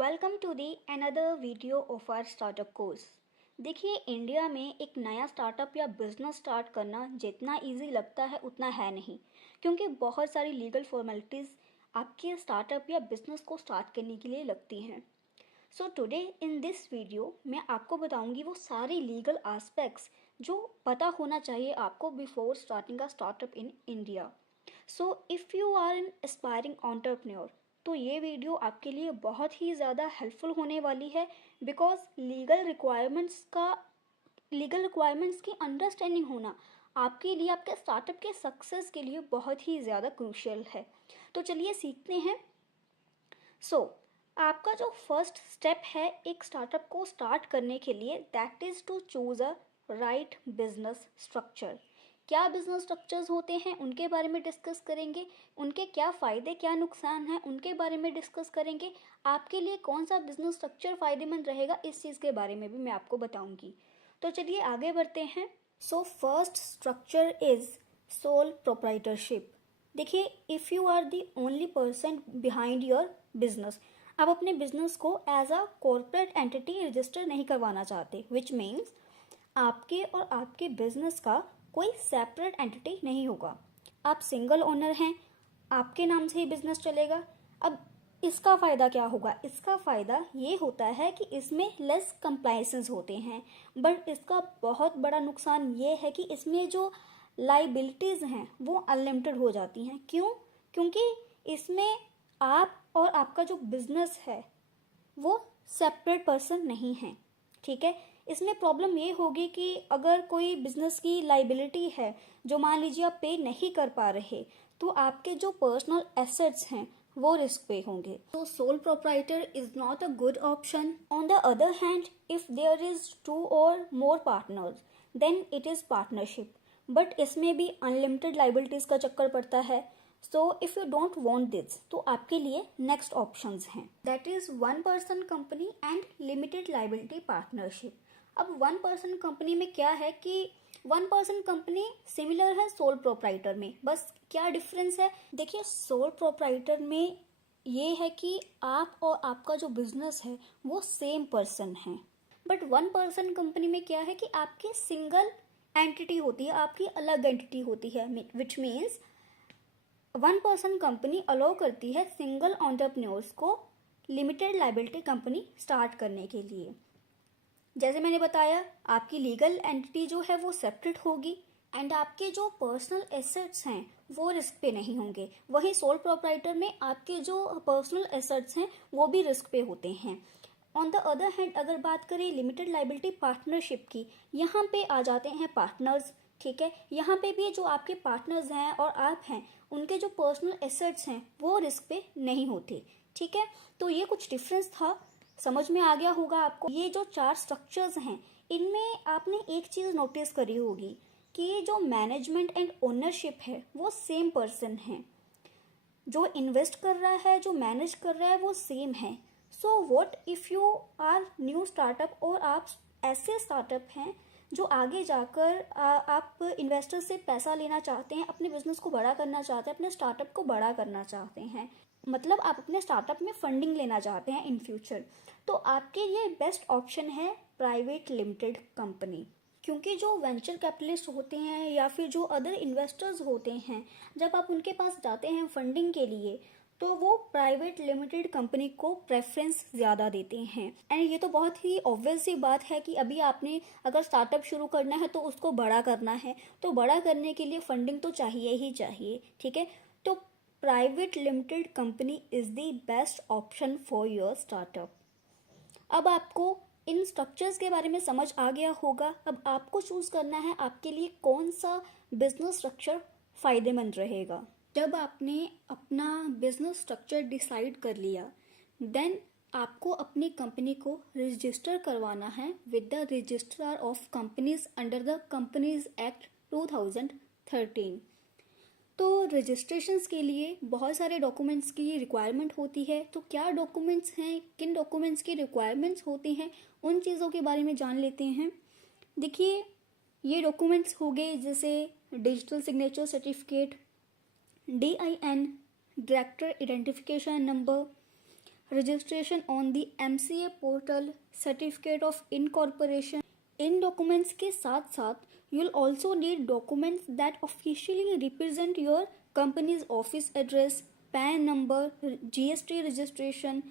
Welcome to the another video of our startup course. देखिए, India में एक नया स्टार्टअप या बिजनेस स्टार्ट करना जितना इजी लगता है उतना है नहीं, क्योंकि बहुत सारी लीगल फॉर्मेलिटीज़ आपके स्टार्टअप या बिजनेस को स्टार्ट करने के लिए लगती हैं। So today in this video मैं आपको बताऊंगी वो सारे लीगल एस्पेक्ट्स जो पता होना चाहिए आपको before starting a startup in India. So if you are an aspiring entrepreneur तो ये वीडियो आपके लिए बहुत ही ज़्यादा हेल्पफुल होने वाली है, बिकॉज लीगल रिक्वायरमेंट्स की अंडरस्टैंडिंग होना आपके लिए, आपके स्टार्टअप के सक्सेस के लिए बहुत ही ज़्यादा क्रूशियल है। तो चलिए सीखते हैं। सो आपका जो फर्स्ट स्टेप है एक स्टार्टअप को स्टार्ट करने के लिए, that is to choose a right business structure. क्या बिजनेस स्ट्रक्चर्स होते हैं उनके बारे में डिस्कस करेंगे, उनके क्या फ़ायदे क्या नुकसान हैं उनके बारे में डिस्कस करेंगे, आपके लिए कौन सा बिजनेस स्ट्रक्चर फ़ायदेमंद रहेगा इस चीज़ के बारे में भी मैं आपको बताऊंगी। तो चलिए आगे बढ़ते हैं। So first structure is sole proprietorship. देखिए, if you are the only person behind your business, आप अपने बिजनेस को as a corporate entity register नहीं करवाना चाहते, विच मीन्स आपके और आपके बिजनेस का कोई सेपरेट एंटिटी नहीं होगा। आप सिंगल ओनर हैं, आपके नाम से ही बिजनेस चलेगा। अब इसका फ़ायदा क्या होगा? इसका फ़ायदा ये होता है कि इसमें लेस कंप्लाइंसेस होते हैं, बट इसका बहुत बड़ा नुकसान ये है कि इसमें जो लाइबिलिटीज़ हैं वो अनलिमिटेड हो जाती हैं। क्यों? क्योंकि इसमें आप और आपका जो बिजनेस है वो सेपरेट पर्सन नहीं है। ठीक है, इसमें प्रॉब्लम ये होगी कि अगर कोई बिजनेस की लाइबिलिटी है जो मान लीजिए आप पे नहीं कर पा रहे, तो आपके जो पर्सनल एसेट्स हैं वो रिस्क पे होंगे। तो sole proprietor is not a good option. On the other hand, if there is 2 और more partners then it is partnership, but इसमें भी अनलिमिटेड लाइबिलिटीज का चक्कर पड़ता है। So if you don't want this, तो आपके लिए नेक्स्ट ऑप्शंस हैं, that is one person company and limited liability partnership. अब वन पर्सन कंपनी में क्या है कि वन पर्सन कंपनी सिमिलर है सोल प्रोप्राइटर में, बस क्या डिफरेंस है? देखिए, सोल प्रोप्राइटर में ये है कि आप और आपका जो बिजनेस है वो सेम पर्सन है, बट वन पर्सन कंपनी में क्या है कि आपकी सिंगल एंटिटी होती है, आपकी अलग एंटिटी होती है, which means one person company allow करती है सिंगल एंटरप्रेन्योर्स को लिमिटेड लाइबिलिटी कंपनी स्टार्ट करने के लिए। जैसे मैंने बताया, आपकी लीगल एंटिटी जो है वो सेपरेट होगी एंड आपके जो पर्सनल एसेट्स हैं वो रिस्क पे नहीं होंगे। वहीं सोल प्रोप्राइटर में आपके जो पर्सनल एसेट्स हैं वो भी रिस्क पे होते हैं। ऑन द अदर हैंड, अगर बात करें लिमिटेड लाइबिलिटी पार्टनरशिप की, यहाँ पे आ जाते हैं पार्टनर्स। ठीक है, यहाँ पे भी जो आपके पार्टनर्स हैं और आप हैं, उनके जो पर्सनल एसेट्स हैं वो रिस्क पे नहीं होते। ठीक है, तो ये कुछ डिफरेंस था, समझ में आ गया होगा आपको। ये जो 4 स्ट्रक्चर्स हैं इनमें आपने एक चीज़ नोटिस करी होगी कि ये जो मैनेजमेंट एंड ओनरशिप है वो सेम पर्सन है, जो इन्वेस्ट कर रहा है, जो मैनेज कर रहा है वो सेम है। So what if you are new startup और आप ऐसे स्टार्टअप हैं जो आगे जाकर आप इन्वेस्टर से पैसा लेना चाहते हैं, अपने बिजनेस को बड़ा करना चाहते हैं, अपने स्टार्टअप को बड़ा करना चाहते हैं, मतलब आप अपने स्टार्टअप में फंडिंग लेना चाहते हैं इन फ्यूचर, तो आपके लिए बेस्ट ऑप्शन है प्राइवेट लिमिटेड कंपनी। क्योंकि जो वेंचर कैपिटलिस्ट होते हैं या फिर जो अदर इन्वेस्टर्स होते हैं, जब आप उनके पास जाते हैं फंडिंग के लिए, तो वो प्राइवेट लिमिटेड कंपनी को प्रेफरेंस ज़्यादा देते हैं। एंड ये तो बहुत ही ऑब्वियस सी बात है कि अभी आपने अगर स्टार्टअप शुरू करना है तो उसको बड़ा करना है, तो बड़ा करने के लिए फंडिंग तो चाहिए ही चाहिए। ठीक है, तो private limited company is the best option for your startup. अब आपको इन स्ट्रक्चर्स के बारे में समझ आ गया होगा। अब आपको चूज़ करना है आपके लिए कौन सा बिजनेस स्ट्रक्चर फ़ायदेमंद रहेगा। जब आपने अपना बिजनेस स्ट्रक्चर डिसाइड कर लिया, देन आपको अपनी कंपनी को रजिस्टर करवाना है with the registrar of companies under the companies act 2013। तो रजिस्ट्रेशंस के लिए बहुत सारे डॉक्यूमेंट्स की रिक्वायरमेंट होती है। तो क्या डॉक्यूमेंट्स हैं, किन डॉक्यूमेंट्स की रिक्वायरमेंट्स होती हैं, उन चीज़ों के बारे में जान लेते हैं। देखिए, ये डॉक्यूमेंट्स हो गए जैसे digital signature certificate, DIN, director identification number, registration on the MCA portal, certificate of incorporation. In documents के साथ साथ you will also need documents that officially represent your companies office address, pan number, GST registration,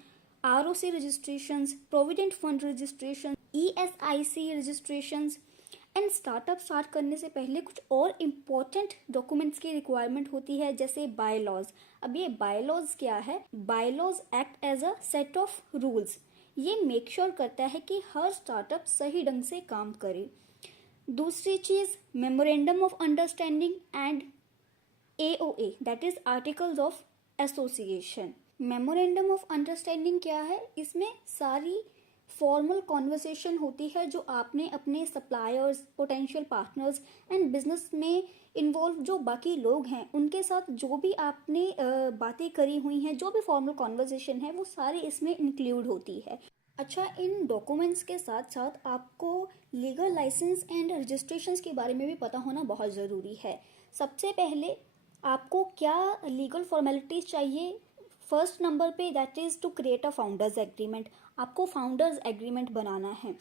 ROC registrations, Provident Fund registration, ESIC registrations। And startup start करने से पहले कुछ और important documents की requirement होती है, जैसे बायलॉज। अब ये बायलॉज क्या है? Bylaws act as a set of rules. ये मेक श्योर करता है कि हर स्टार्टअप सही ढंग से काम करे। दूसरी चीज, memorandum of understanding and AOA, that is articles of association. Memorandum of understanding क्या है? इसमें सारी फॉर्मल कॉन्वर्सेशन होती है जो आपने अपने suppliers, potential partners and business में इन्वॉल्व जो बाकी लोग हैं उनके साथ जो भी आपने बातें करी हुई हैं, जो भी फॉर्मल कॉन्वर्सेशन है, वो सारी इसमें इंक्लूड होती है। अच्छा, इन डॉक्यूमेंट्स के साथ साथ आपको लीगल लाइसेंस एंड रजिस्ट्रेशंस के बारे में भी पता होना बहुत ज़रूरी है। सबसे पहले आपको क्या लीगल फॉर्मेलिटीज़ चाहिए? फर्स्ट नंबर पे that is to create a founders agreement. आपको फाउंडर्स एग्रीमेंट बनाना है।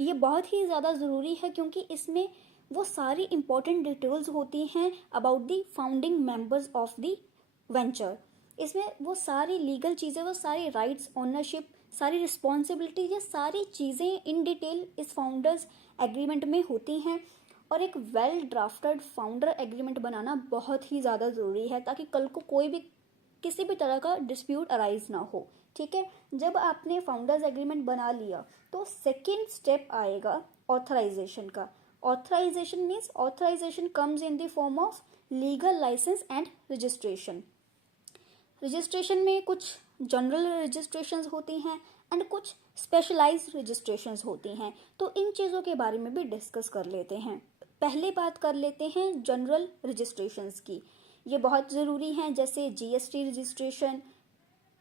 ये बहुत ही ज़्यादा ज़रूरी है क्योंकि इसमें वो सारी इंपॉर्टेंट डिटेल्स होती हैं about the founding members of the venture. इसमें वो सारी लीगल चीज़ें, वो सारी राइट्स, ओनरशिप, सारी रिस्पॉन्सिबिलिटी, ये सारी चीज़ें इन डिटेल इस फाउंडर्स एग्रीमेंट में होती हैं। और एक वेल ड्राफ्टेड फाउंडर एग्रीमेंट बनाना बहुत ही ज़्यादा ज़रूरी है ताकि कल को कोई भी किसी भी तरह का डिस्प्यूट अराइज ना हो। ठीक है, जब आपने फाउंडर्स एग्रीमेंट बना लिया तो सेकेंड स्टेप आएगा ऑथराइजेशन का। Authorization means authorization comes in the form of legal license and registration. Registration में कुछ जनरल रजिस्ट्रेशंस होती हैं एंड कुछ स्पेशलाइज्ड रजिस्ट्रेशंस होती हैं। तो इन चीज़ों के बारे में भी डिस्कस कर लेते हैं। पहले बात कर लेते हैं जनरल रजिस्ट्रेशंस की। ये बहुत ज़रूरी हैं, जैसे GST registration,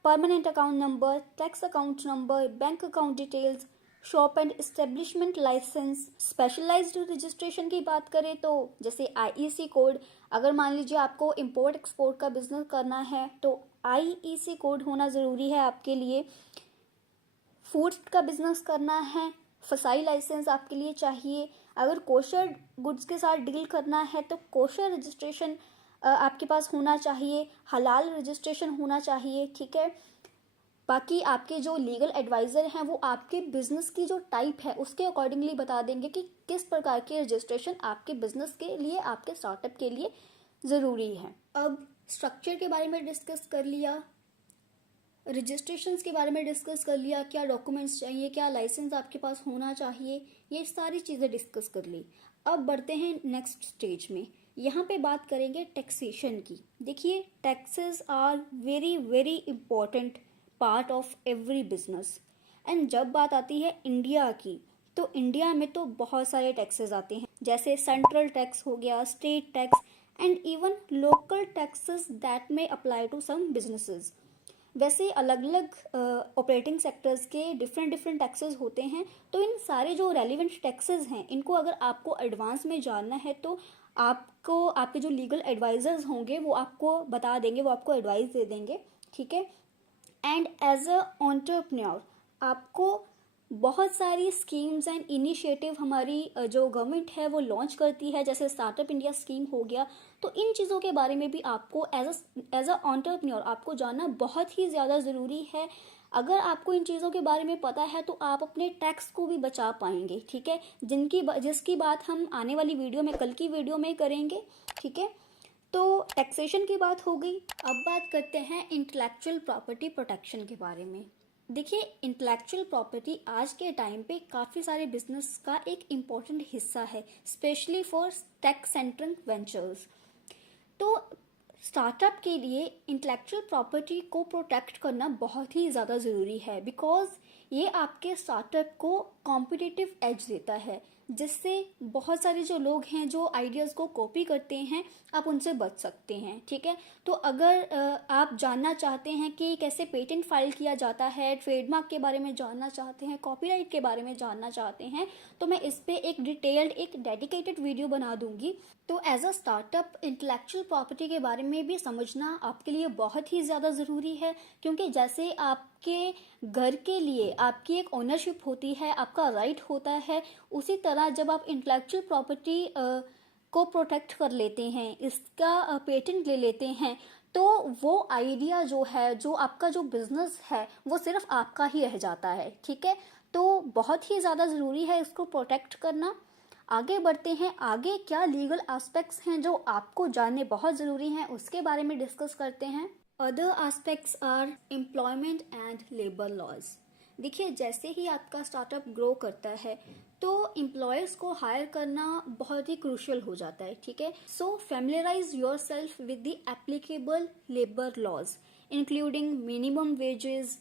permanent account number, tax account number, bank account details, shop and establishment license. Specialized registration की बात करें तो जैसे IEC कोड। अगर मान लीजिए आपको इम्पोर्ट एक्सपोर्ट का बिजनेस करना है तो IEC कोड होना ज़रूरी है आपके लिए। फूड का बिजनेस करना है, फसाई लाइसेंस आपके लिए चाहिए। अगर कोशर गुड्स के साथ डील करना है तो कोशर रजिस्ट्रेशन आपके पास होना चाहिए, हलाल रजिस्ट्रेशन होना चाहिए। ठीक है, बाकी आपके जो लीगल एडवाइज़र हैं वो आपके बिजनेस की जो टाइप है उसके अकॉर्डिंगली बता देंगे कि किस प्रकार की रजिस्ट्रेशन आपके बिजनेस के लिए, आपके स्टार्टअप के लिए ज़रूरी है। अब स्ट्रक्चर के बारे में डिस्कस कर लिया, रजिस्ट्रेशंस के बारे में डिस्कस कर लिया, क्या डॉक्यूमेंट्स चाहिए, क्या लाइसेंस आपके पास होना चाहिए, ये सारी चीज़ें डिस्कस कर ली। अब बढ़ते हैं नेक्स्ट स्टेज में। यहाँ पे बात करेंगे टैक्सेशन की। देखिए, taxes are very very important part of every business. And जब बात आती है इंडिया की, तो इंडिया में तो बहुत सारे टैक्सेस आते हैं, जैसे सेंट्रल टैक्स हो गया, state tax and even local taxes that में अप्लाई टू सम बिजनेसेस। वैसे अलग अलग ऑपरेटिंग सेक्टर्स के डिफरेंट टैक्सेस होते हैं। तो इन सारे जो रेलिवेंट टैक्सेस हैं इनको अगर आपको एडवांस में जानना है तो आपको आपके जो लीगल एडवाइजर्स होंगे वो आपको बता देंगे, वो आपको एडवाइस दे देंगे। ठीक है, एंड एज अ एंटरप्रेन्योर आपको बहुत सारी स्कीम्स एंड इनिशिएटिव हमारी जो गवर्नमेंट है वो लॉन्च करती है, जैसे स्टार्टअप इंडिया स्कीम हो गया। तो इन चीज़ों के बारे में भी आपको एज अ एंटरप्रेन्योर आपको जानना बहुत ही ज़्यादा ज़रूरी है। अगर आपको इन चीज़ों के बारे में पता है तो आप अपने टैक्स को भी बचा पाएंगे। ठीक है, जिसकी बात हम आने वाली वीडियो में, कल की वीडियो में करेंगे। ठीक है, तो टैक्सेशन की बात हो गई। अब बात करते हैं इंटेलेक्चुअल प्रॉपर्टी प्रोटेक्शन के बारे में। देखिए, इंटेलेक्चुअल प्रॉपर्टी आज के टाइम पे काफ़ी सारे बिजनेस का एक इम्पॉर्टेंट हिस्सा है, specially for tech centric ventures. तो स्टार्टअप के लिए इंटेलेक्चुअल प्रॉपर्टी को प्रोटेक्ट करना बहुत ही ज़्यादा ज़रूरी है, बिकॉज ये आपके स्टार्टअप को कॉम्पिटिटिव एज देता है, जिससे बहुत सारे जो लोग हैं जो आइडियाज़ को कॉपी करते हैं, आप उनसे बच सकते हैं। ठीक है, तो अगर आप जानना चाहते हैं कि कैसे पेटेंट फाइल किया जाता है, ट्रेडमार्क के बारे में जानना चाहते हैं, कॉपीराइट के बारे में जानना चाहते हैं, तो मैं इस पे एक डिटेल्ड, एक डेडिकेटेड वीडियो बना दूंगी। तो as a startup intellectual property के बारे में भी समझना आपके लिए बहुत ही ज़्यादा ज़रूरी है, क्योंकि जैसे आप आपके घर के लिए आपकी एक ओनरशिप होती है, आपका राइट होता है, उसी तरह जब आप इंटेलेक्चुअल प्रॉपर्टी को प्रोटेक्ट कर लेते हैं, इसका पेटेंट ले लेते हैं, तो वो आइडिया जो है, जो आपका जो बिजनेस है, वो सिर्फ आपका ही रह जाता है। ठीक है, तो बहुत ही ज़्यादा ज़रूरी है इसको प्रोटेक्ट करना। आगे बढ़ते हैं, आगे क्या लीगल एस्पेक्ट्स हैं जो आपको जानने बहुत ज़रूरी हैं, उसके बारे में डिस्कस करते हैं। Other aspects are employment and labour laws. देखिए, जैसे ही आपका स्टार्टअप ग्रो करता है तो एम्प्लॉयर्स को हायर करना बहुत ही क्रूशियल हो जाता है। ठीक है, so familiarise yourself with the applicable labour laws including minimum wages,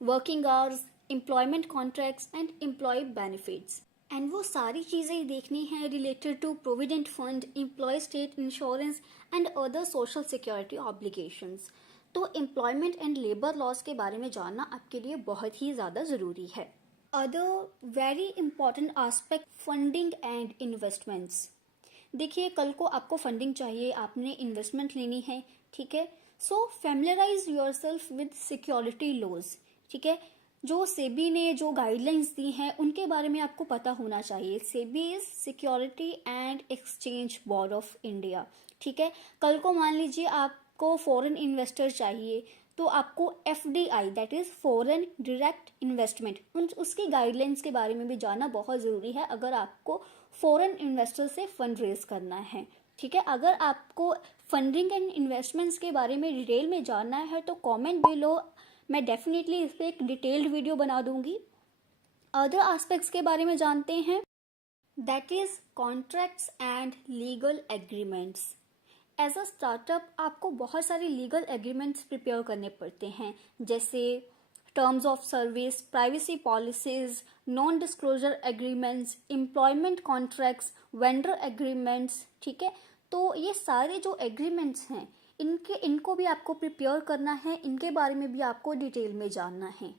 working hours, employment contracts and employ benefits. And वो सारी चीज़ें देखनी है related to provident fund, employ state insurance and other social security obligations. तो employment and labour laws के बारे में जानना आपके लिए बहुत ही ज़्यादा ज़रूरी है। Other very important aspect, funding and investments. देखिए, कल को आपको फंडिंग चाहिए, आपने इन्वेस्टमेंट लेनी है। ठीक है, so फैमिलियराइज yourself with security laws. ठीक है, जो सेबी ने जो गाइडलाइंस दी हैं उनके बारे में आपको पता होना चाहिए। SEBI is security and exchange board of India. ठीक है, कल को मान लीजिए आपको फॉरेन इन्वेस्टर चाहिए, तो आपको FDI, that is foreign direct investment, उसकी गाइडलाइंस के बारे में भी जानना बहुत ज़रूरी है अगर आपको फॉरेन इन्वेस्टर से फंड रेज करना है। ठीक है, अगर आपको फंडिंग एंड इन्वेस्टमेंट्स के बारे में डिटेल में जानना है तो कमेंट बिलो, मैं डेफिनेटली इस पर एक डिटेल्ड वीडियो बना दूंगी। अदर एस्पेक्ट्स के बारे में जानते हैं, that is contracts and legal agreements. As a startup आपको बहुत सारे लीगल एग्रीमेंट्स प्रिपेयर करने पड़ते हैं, जैसे terms of service, privacy policies, non disclosure agreements, employment contracts, vendor agreements. ठीक है, तो ये सारे जो एग्रीमेंट्स हैं इनको भी आपको प्रिपेयर करना है, इनके बारे में भी आपको डिटेल में जानना है,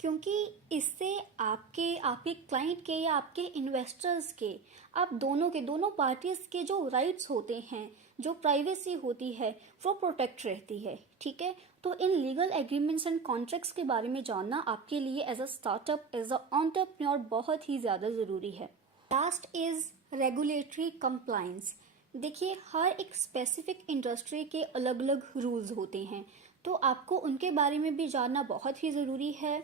क्योंकि इससे आपके क्लाइंट के या आपके इन्वेस्टर्स के, आप दोनों पार्टीज के जो राइट्स होते हैं, जो प्राइवेसी होती है, वो प्रोटेक्ट रहती है। ठीक है, तो इन लीगल एग्रीमेंट्स एंड कॉन्ट्रैक्ट्स के बारे में जानना आपके लिए as a startup, as a entrepreneur बहुत ही ज़्यादा ज़रूरी है। Last is regulatory compliance. देखिए, हर एक स्पेसिफिक इंडस्ट्री के अलग अलग रूल्स होते हैं, तो आपको उनके बारे में भी जानना बहुत ही ज़रूरी है।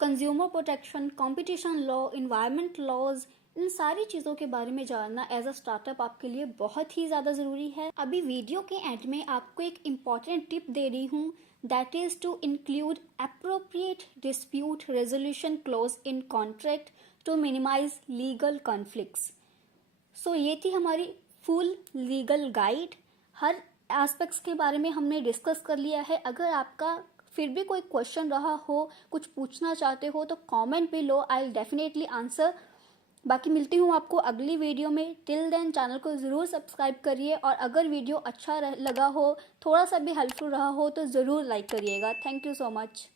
Consumer protection, competition law, environment laws, इन सारी चीज़ों के बारे में जानना एज अ स्टार्टअप आपके लिए बहुत ही ज़्यादा ज़रूरी है। अभी वीडियो के एंड में आपको एक इम्पॉर्टेंट टिप दे रही हूँ, that is to include appropriate dispute resolution clause in contract to minimise legal conflicts. So ये थी हमारी फुल लीगल गाइड। हर एस्पेक्ट्स के बारे में हमने डिस्कस कर लिया है। अगर आपका फिर भी कोई क्वेश्चन रहा हो, कुछ पूछना चाहते हो, तो comment below, I will definitely answer. बाकी मिलती हूँ आपको अगली वीडियो में। टिल देन चैनल को ज़रूर सब्सक्राइब करिए, और अगर वीडियो अच्छा लगा हो, थोड़ा सा भी हेल्पफुल रहा हो, तो ज़रूर लाइक करिएगा। Thank you so much.